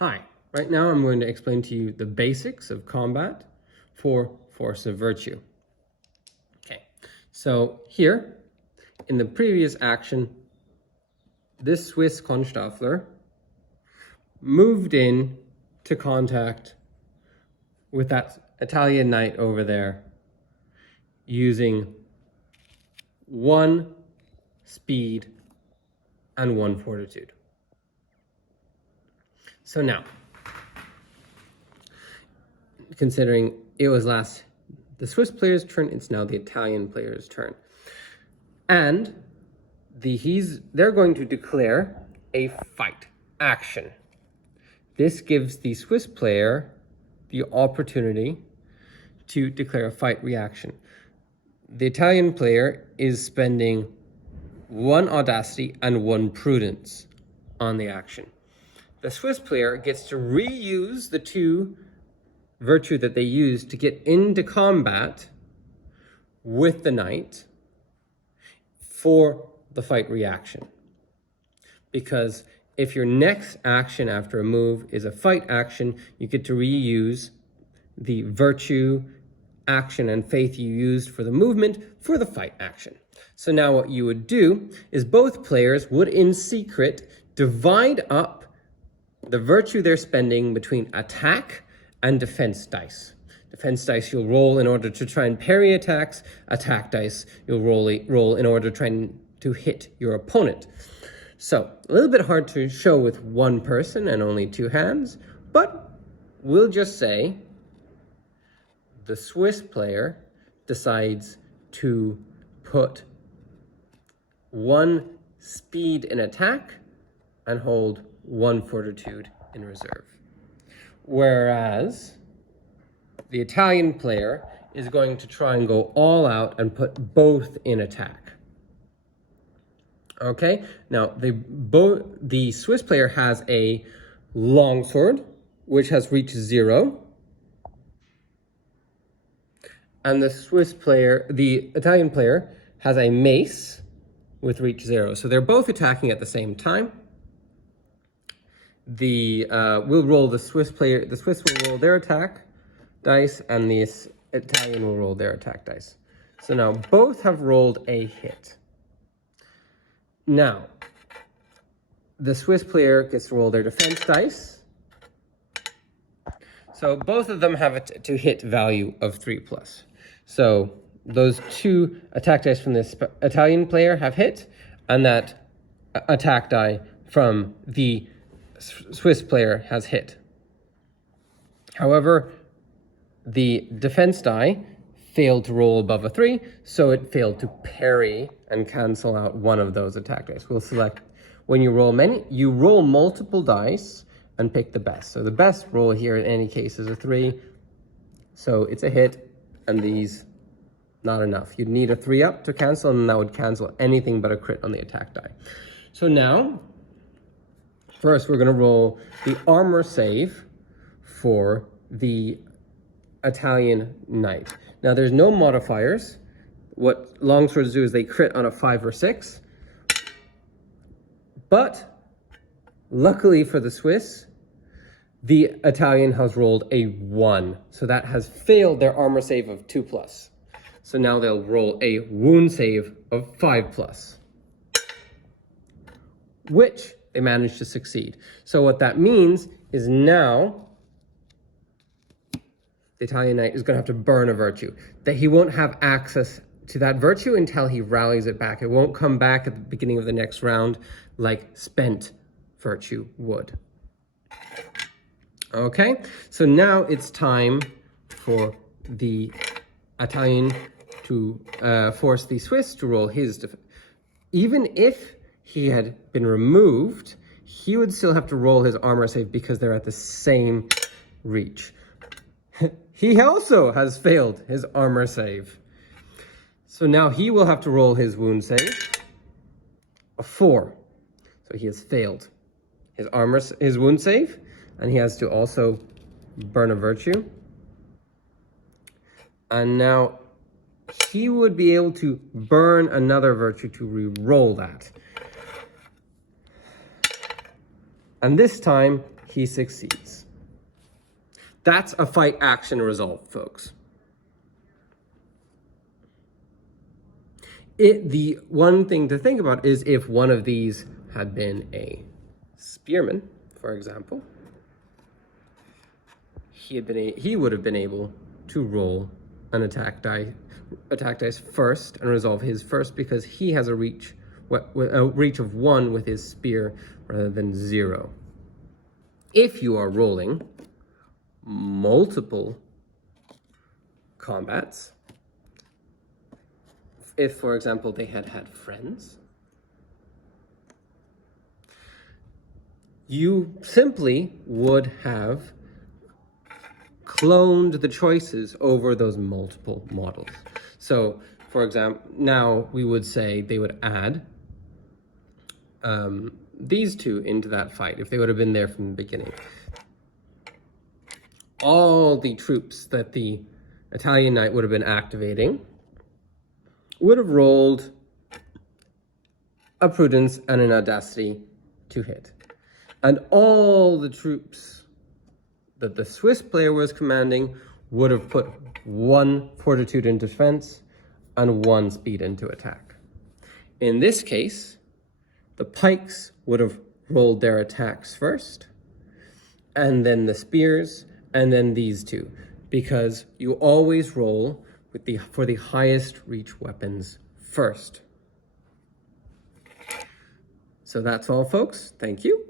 Hi, right now I'm going to explain to you the basics of combat for Force of Virtue. Okay, so here, in the previous action, this Swiss Konstaffler moved in to contact with that Italian knight over there using 1 speed and 1 fortitude. So now, considering it was last the Swiss player's turn, it's now the Italian player's turn. And they're going to declare a fight action. This gives the Swiss player the opportunity to declare a fight reaction. The Italian player is spending 1 audacity and 1 prudence on the action. The Swiss player gets to reuse the 2 virtue that they used to get into combat with the knight for the fight reaction. Because if your next action after a move is a fight action, you get to reuse the virtue, action, and faith you used for the movement for the fight action. So now what you would do is both players would in secret divide up the virtue they're spending between attack and defense dice. Defense dice you'll roll in order to try and parry attacks. Attack dice you'll roll in order to try to hit your opponent. So a little bit hard to show with one person and only 2 hands, but we'll just say the Swiss player decides to put 1 speed in attack and hold 1 fortitude in reserve. Whereas the Italian player is going to try and go all out and put both in attack. Okay, now the Swiss player has a longsword, which has reach 0. And the Italian player has a mace with reach 0. So they're both attacking at the same time. We'll roll the Swiss will roll their attack dice, and the Italian will roll their attack dice. So now both have rolled a hit. Now, the Swiss player gets to roll their defense dice. So both of them have a to hit value of 3+. So those 2 attack dice from this Italian player have hit, and that attack die from the Swiss player has hit. However, the defense die failed to roll above a 3, so it failed to parry and cancel out one of those attack dice. We'll select, when you roll multiple dice and pick the best. So the best roll here in any case is a 3, so it's a hit, and these not enough. You'd need a 3 up to cancel, and that would cancel anything but a crit on the attack die. So now, first we're going to roll the armor save for the Italian knight. Now there's no modifiers. What longswords do is they crit on a 5 or 6. But luckily for the Swiss, the Italian has rolled a 1. So that has failed their armor save of 2+. So now they'll roll a wound save of 5+, which they managed to succeed. So what that means is now the Italian knight is going to have to burn a virtue. That he won't have access to that virtue until he rallies it back. It won't come back at the beginning of the next round like spent virtue would. Okay, so now it's time for the Italian to force the Swiss to roll his even if he had been removed, he would still have to roll his armor save because they're at the same reach. He also has failed his armor save. So now he will have to roll his wound save, a 4. So he has failed his wound save, and he has to also burn a virtue. And now he would be able to burn another virtue to re-roll that. And this time, he succeeds. That's a fight action resolved, folks. The one thing to think about is if one of these had been a spearman, for example, he would have been able to roll an attack dice first and resolve his first because he has a reach of 1 with his spear rather than 0. If you are rolling multiple combats, if, for example, they had friends, you simply would have cloned the choices over those multiple models. So, for example, now we would say they would add these two into that fight if they would have been there from the beginning. All the troops that the Italian knight would have been activating would have rolled a prudence and an audacity to hit. And all the troops that the Swiss player was commanding would have put 1 fortitude into defense and 1 speed into attack. In this case, the pikes would have rolled their attacks first, and then the spears, and then these two, because you always roll for the highest reach weapons first. So that's all, folks. Thank you.